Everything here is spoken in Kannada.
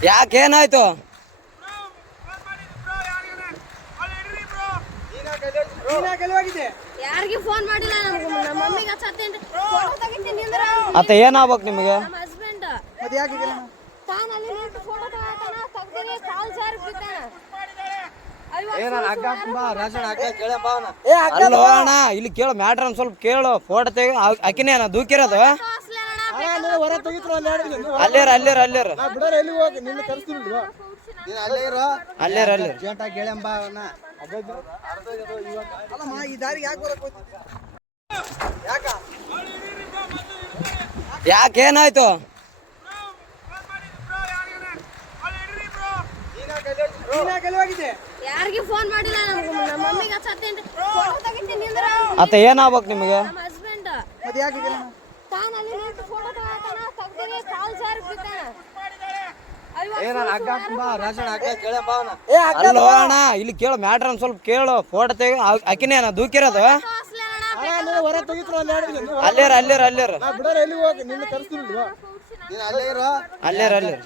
ಯಾಕೆ ಏನಾಯ್ತು? ಯಾರಿಗೆ ಫೋನ್ ಮಾಡಿಲ್ಲ ನಮ್ಮ ಮಮ್ಮಿಗೆ ಹಚ್ಚತ್ತೇನ್ರಿ ಫೋಟೋ ತೆಗಿತೀನಿ ಅಂದ್ರೆ ಅತ್ತ ಏನಾಗ್ಬೇಕು ನಿಮಗೆ? ನಮ್ಮ ಹಸ್ಬೆಂಡ್ ಮತ್ತೆ ಯಾಕೆ ತಾನು ಅಲ್ಲಿ ನಿಂತು ಫೋಟೋ ತಗೋತಾನ ತೆಗ್ದಿನಿ ಕಾಲ್ ಜಾರಿ ಬಿದ್ದಾನ ಅಲ್ಲೋ ಅಣ್ಣ ಇಲ್ಲಿ ಕೇಳು ಮ್ಯಾಟ್ರ್ ಒಂದ್ ಸ್ವಲ್ಪ ಕೇಳು. ಫೋಟೋ ತೆಗಿ ಅಕಿನೇ ದೂಕಿರೋದು ಹೊರ ತೆಗಿದ್ರು ಅಲ್ಲೇರ ಅಲ್ಲೇರ ಅಲ್ಲೇರ ಬಿಡೋರು ಎಲ್ಲಿ ಹೋಗಿ ನಿನ್ನ ಕರೆಸ್ತೀನಿ ಅಲ್ಲೇ ಇರೋ ಅಲ್ಲೇರ ಅಲ್ಲೇರ ಜಂಟ ಗೆಳೆಯಂಬ ಅವನ ಅಲ್ಲಮ್ಮ ಈ ದಾರಿಗೆ ಯಾಕೆ ಬರಕ್ ಹೋಗ್ತಿದ್ದೆ? ಯಾಕ ಯಾಕೆ ಏನಾಯ್ತು? ಯಾರಿಗೆ ಫೋನ್ ಮಾಡಿಲ್ಲ ನಮ್ಮ ಮಮ್ಮಿಗೆ ಹಚ್ಚತ್ತೇನ್ರಿ ಫೋಟೋ ತೆಗಿತೀನಿ ಅಂದ್ರೆ ಅತ್ತ ಏನಾಗ್ಬೇಕು ನಿಮಗೆ? ನಮ್ಮ ಹಸ್ಬೆಂಡ್ ಮತ್ತೆ ಯಾಕೆ ತಾನು ಅಲ್ಲಿ ನಿಂತು ಫೋಟೋ ತಗೋತಾನ ತೆಗ್ದಿನಿ ಕಾಲ್ ಜಾರಿ ಬಿದ್ದಾನ ಅಲ್ಲೋ ಅಣ್ಣ ಇಲ್ಲಿ ಕೇಳು ಮ್ಯಾಟ್ರ್ ಒಂದ್ ಸ್ವಲ್ಪ ಕೇಳು. ಫೋಟೋ ತೆಗಿ ಅಕಿನೇ ದೂಕಿರೋದು ಹೊರ ತೆಗಿದ್ರು ಅಲ್ಲೇರ ಅಲ್ಲೇರ ಅಲ್ಲೇರ ಬಿಡೋರು ಎಲ್ಲಿ ಹೋಗಿ ನಿನ್ನ ಕರೆಸ್ತೀನಿ ಅಲ್ಲೇರ ಅಲ್ಲೇರ